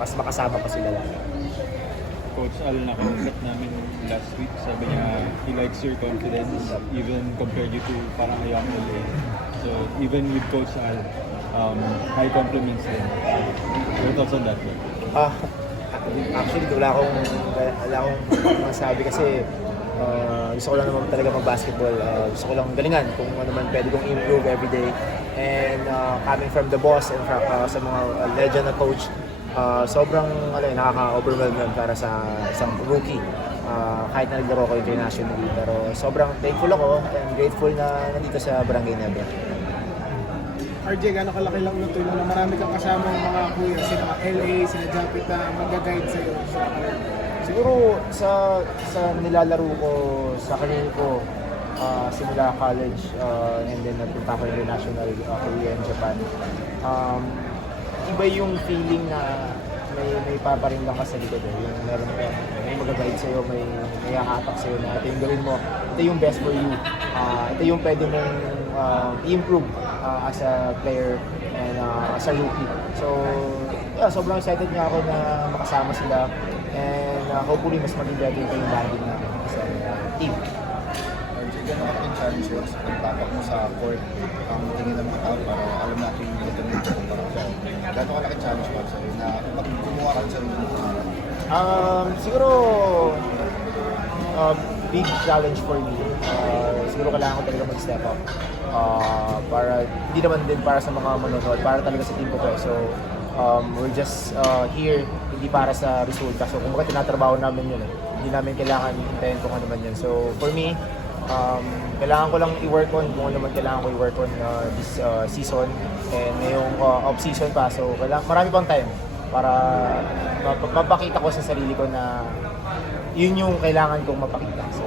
mas makasama pa sila lagi. Coach Al, nakausap namin last week, sabi niya he likes your confidence even compared you to parang a young LA. So even with Coach Al, high compliments din. Your thoughts on that? Actually, wala akong masabi kasi gusto ko lang naman talaga mag-basketball. Gusto ko lang galingan kung ano man pwede kong improve everyday. And coming from the boss and from, sa mga legend na coach, sobrang nakaka-overwhelm yun para sa isang rookie. Kahit na naglaro ko internationally. Pero sobrang thankful ako and grateful na nandito sa Barangay Nebra. RJ, gano'ng kalaki lang yung tulong na marami kang kasama ng mga kuya, sila LA, sila Japit na mag-guide sa'yo. Siguro sa nilalaro ko, sa career ko, simula college, and then nagpunta ako international, Korea and Japan. Iba yung feeling na may paparin lang ka sa likod. Yung meron ka, may mag-guide sa'yo, may hahatak sa'yo na ito yung gawin mo, ito yung best for you. Ito yung pwede mong improve as a player and as a rookie. So, yeah, sobrang excited nga ako na makasama sila and hopefully mas maging better pa yung banding natin sa team. RJ, gano'n ka yung challenge mo sa pagtapak mo sa court ang tingin ng mga tao para alam natin yung determined ko para sa gano'n ka laki challenge mo sa'yo na kumuha ka sa siguro big challenge for me. Siguro kailangan ko talaga mag-step up. Para hindi naman din para sa mga manonood, para talaga sa team ko to. So we're just here hindi para sa resulta. So kung bakit tinatrabaho namin yun, hindi namin kailangan hintayin kung ano man yun. So for me, kailangan ko lang i-work on kung ano man kailangan ko i-work on this season and ngayong off-season pa. So marami pang time para mapakita ko sa sarili ko na yun yung kailangan kong mapakita. So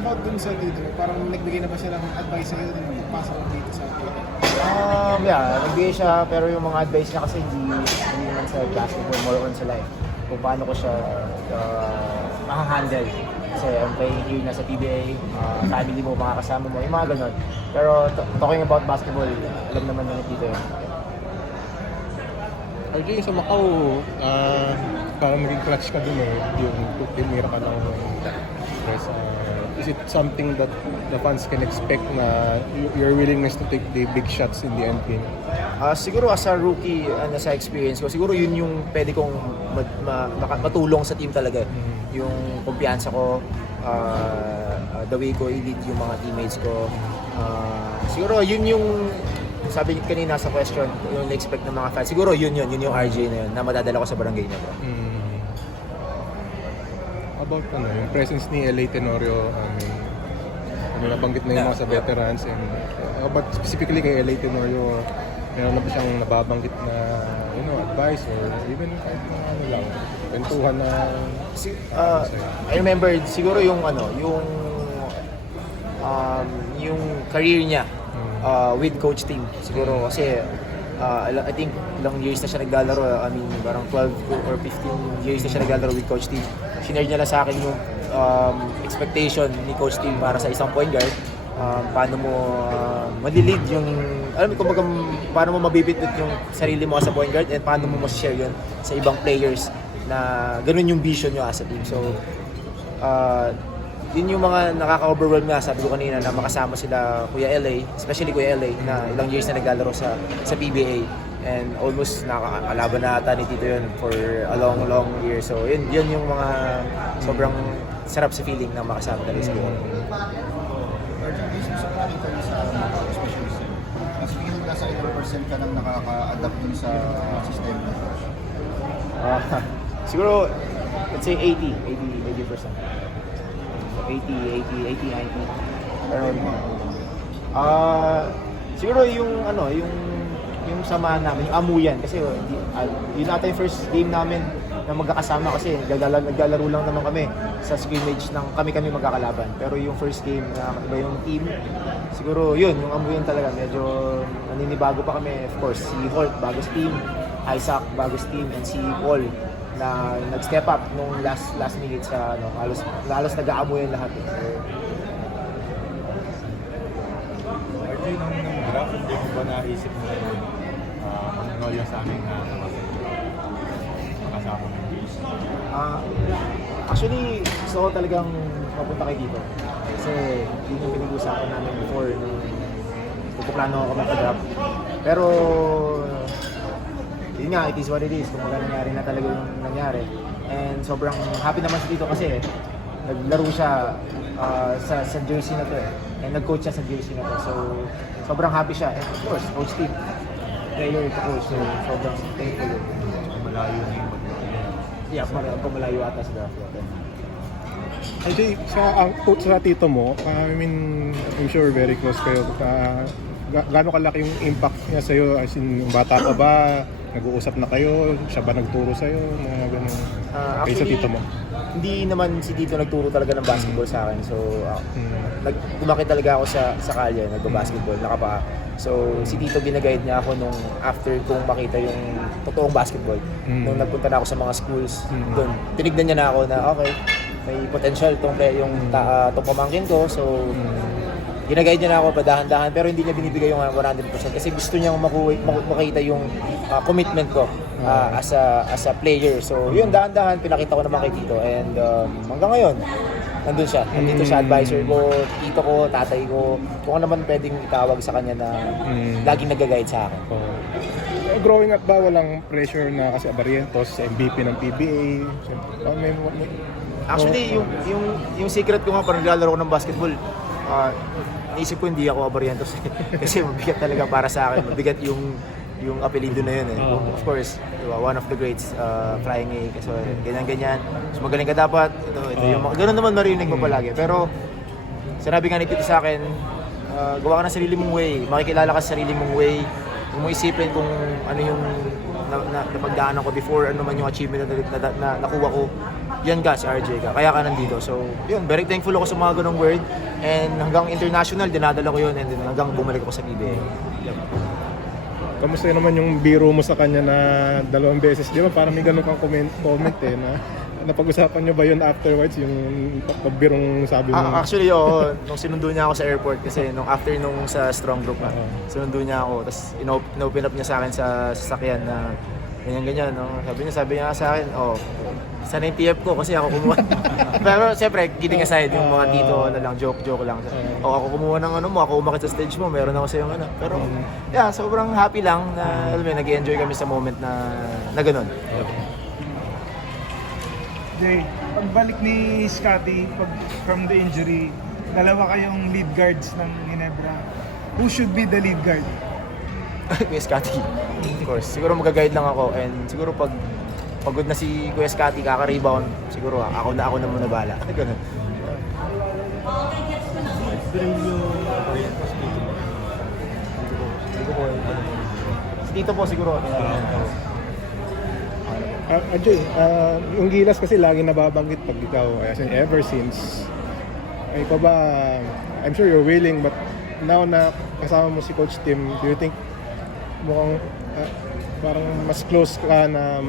About dun sa dito, parang nagbigay na ba siya ng advice sa'yo nung magpasok ko dito sa atin? yeah, nagbigay siya pero yung mga advice niya kasi hindi naman sa basketball, more on sa life. Kung paano ko siya makahandle. Kasi I'm playing here na sa PBA, family mo, mga kasama mo, yung mga ganun. Pero talking about basketball, alam naman na dito yun. RJ, sa Macau, parang maging clutch ka dun yung tinira ka ng stress. Is it something that the fans can expect na your willingness to take the big shots in the end game? Siguro as a rookie, sa experience ko, siguro yun yung pwede kong matulong sa team talaga. Yung kumpiyansa ko, the way ko i-lead yung mga teammates ko. Siguro yun yung sabi kanina sa question, yung na-expect ng mga fans. Siguro yun yung RJ na yun, na madadala ko sa Barangay Nebra. About yung presence ni LA Tenorio, nabanggit na yung mga sa veterans, and about specifically kay LA Tenorio, meron na ba siyang nababanggit na advice or even kahit mga lang, kwentuhan na I remember siguro yung yung career niya with Coach Tim. Siguro kasi I think ilang years na siya naglalaro. I mean, parang 12 or 15 years na siya naglalaro with Coach Tim. Sinare niya lang sa akin yung expectation ni Coach Tim para sa isang point guard. Paano mo madilid yung, kumbaga, paano mo mabibitbit yung sarili mo as a point guard and paano mo ma-share yun sa ibang players na ganun yung vision nyo as a team. So, yun yung mga nakaka-overwhelm nga, sabi ko kanina, na makasama sila Kuya LA, especially Kuya LA, na ilang years na naglalaro sa PBA. And almost nakakalaban na ata ni Tito yun for a long year. So yun yung mga sobrang sarap sa feeling na makasama talaga sa buwan. Mas tingin mo nasa 80% ka nang nakaka-adapt dun sa system? Siguro, let's say 80%. 80, 90. Pero siguro yung samahan namin, yung amuyan kasi yun ata yung first game namin na magkakasama kasi naglalaro lang naman kami sa scrimmage ng kami magkakalaban. Pero yung first game na iba yung team, siguro yun, yung amuyan talaga medyo naninibago pa kami. Of course, si Holt bagos team, Isaac bagos team, and si Paul na nag-step up nung last minute sa halos nag-aamuyan lahat. RJ, nung draft, hindi mo ba naisip mo manunol yung sa aming Actually, gusto ko talagang mapunta kay dito. Kasi yun yung pinag-usapan namin before nung pupuplano ako mag-draft. Pero, yun nga, it is what it is. Kung nangyari na talaga yung nangyari. And sobrang happy naman siya dito kasi naglaro siya sa jersey na to eh. And nag-coach siya sa jersey na to. So, sobrang happy siya. And of course, coach team. Player to coach. So, sobrang thankful yun. Malayo na yung Yeah, malayo ata sa draft natin. Jay, sa tito mo, I mean, I'm sure very close kayo. Gaano kalaki yung impact niya sa'yo? As in, bata ka ba? Nag-uusap na kayo? Siya ba nagturo sa'yo? Mga ganun. Kayo sa tito mo? Hindi naman si Tito nagturo talaga ng basketball sa akin. So, lumaki talaga ako sa kalye, nagbabasketball, nakapa. So, si Tito ginaguide niya ako nung after kong makita yung totoong basketball. Nung nagpunta na ako sa mga schools, doon, tinignan niya na ako na okay, may potential tong pamangkin ko. So, ginaguide niya na ako padahan-dahan pero hindi niya binibigay yung 100% kasi gusto niyang makita yung commitment ko as a player. So, yun, dahan-dahan pinakita ko naman kay Tito and hanggang ngayon, nandun siya. Nandito siya, advisor ko, tito ko, tatay ko. Kung ano naman pwedeng itawag sa kanya na laging nag-guide sa akin. Growing up ba, walang pressure na kasi Barrientos, MVP ng PBA? Actually, yung secret ko nga parang naglalaro ko ng basketball, naisip ko hindi ako Barrientos kasi mabigat talaga para sa akin. Mabigat yung apelido na yun eh. Of course, diba, one of the greats, Flying A. So, ganyan-ganyan. So, magaling ka dapat. Ito yung ganun naman marinig mo palagi. Pero, sinabi nga ni Tito sa akin, gawa ka ng sarili mong way. Makikilala ka sa sarili mong way. Kung mo isipin kung ano yung napagdaanan ko before, ano man yung achievement na nakuha ko, yan ka, si RJ ka. Kaya ka nandito. So, yun, very thankful ako sa mga ganong word. And hanggang international, dinadala ko yun. And then hanggang bumalik ako sa PBA. Yep. Kamusta naman yung biro mo sa kanya na 2 beses? Di ba parang may ganun kang comment eh na napag-usapan nyo ba yun afterwards yung pagbirong sabi mo? Actually, oo. Nung sinundo niya ako sa airport kasi nung after nung sa strong group na, sinundo niya ako. Tapos in-open up niya sa akin sa sasakyan na ganyan-ganyan. No? Sabi niya sa akin, sana yung TF ko kasi ako kumuha. Pero siyempre, kidding aside, yung mga tito na lang, joke lang. Ako kumuha ng ano mo, ako umakit sa stage mo, meron ako sa yung ano. Pero yeah, sobrang happy lang na alam mo, nag-enjoy kami sa moment na ganun. Jay, pagbalik ni Scotty from the injury, dalawa kayong lead guards ng Ginebra. Who should be the lead guard? Kuya Scotty, of course. Siguro mag-guide lang ako and siguro pag pagod na si Kuya Scotty, kaka-rebound, siguro ako na muna bala. Ganun. Si Tito po siguro. Ajay, yung Gilas kasi lagi nababanggit pag ikaw, as in ever since. Ay pa ba, I'm sure you're willing, but now na kasama mo si Coach Tim, do you think mukhang parang mas close ka na,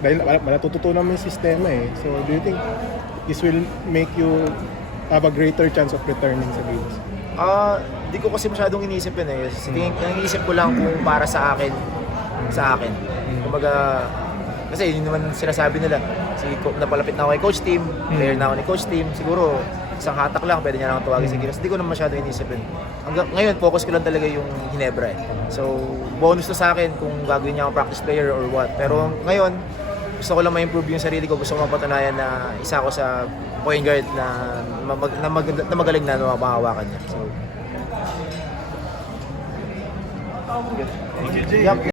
dahil natututunan mo yung sistema eh. So do you think this will make you have a greater chance of returning sa Gilas? Di ko kasi masyadong iniisip yun eh. Iniisip ko lang kung para sa akin. Kumbaga, kasi yun naman sinasabi nila, napalapit na ako kay Coach Tim, player na ako ni Coach Tim, siguro isang hatak lang, pwede niya lang tawagin sa Gilas. Hindi ko naman masyadong inisip yun. Ngayon, focus ko lang talaga yung Ginebra eh. So, bonus to sa akin kung gagawin niya akong practice player or what. Pero ngayon, gusto ko lang ma-improve yung sarili ko. Gusto ko mapatunayan na isa ako sa point guard na magaling na mahawakan niya. So, Thank you, Jay.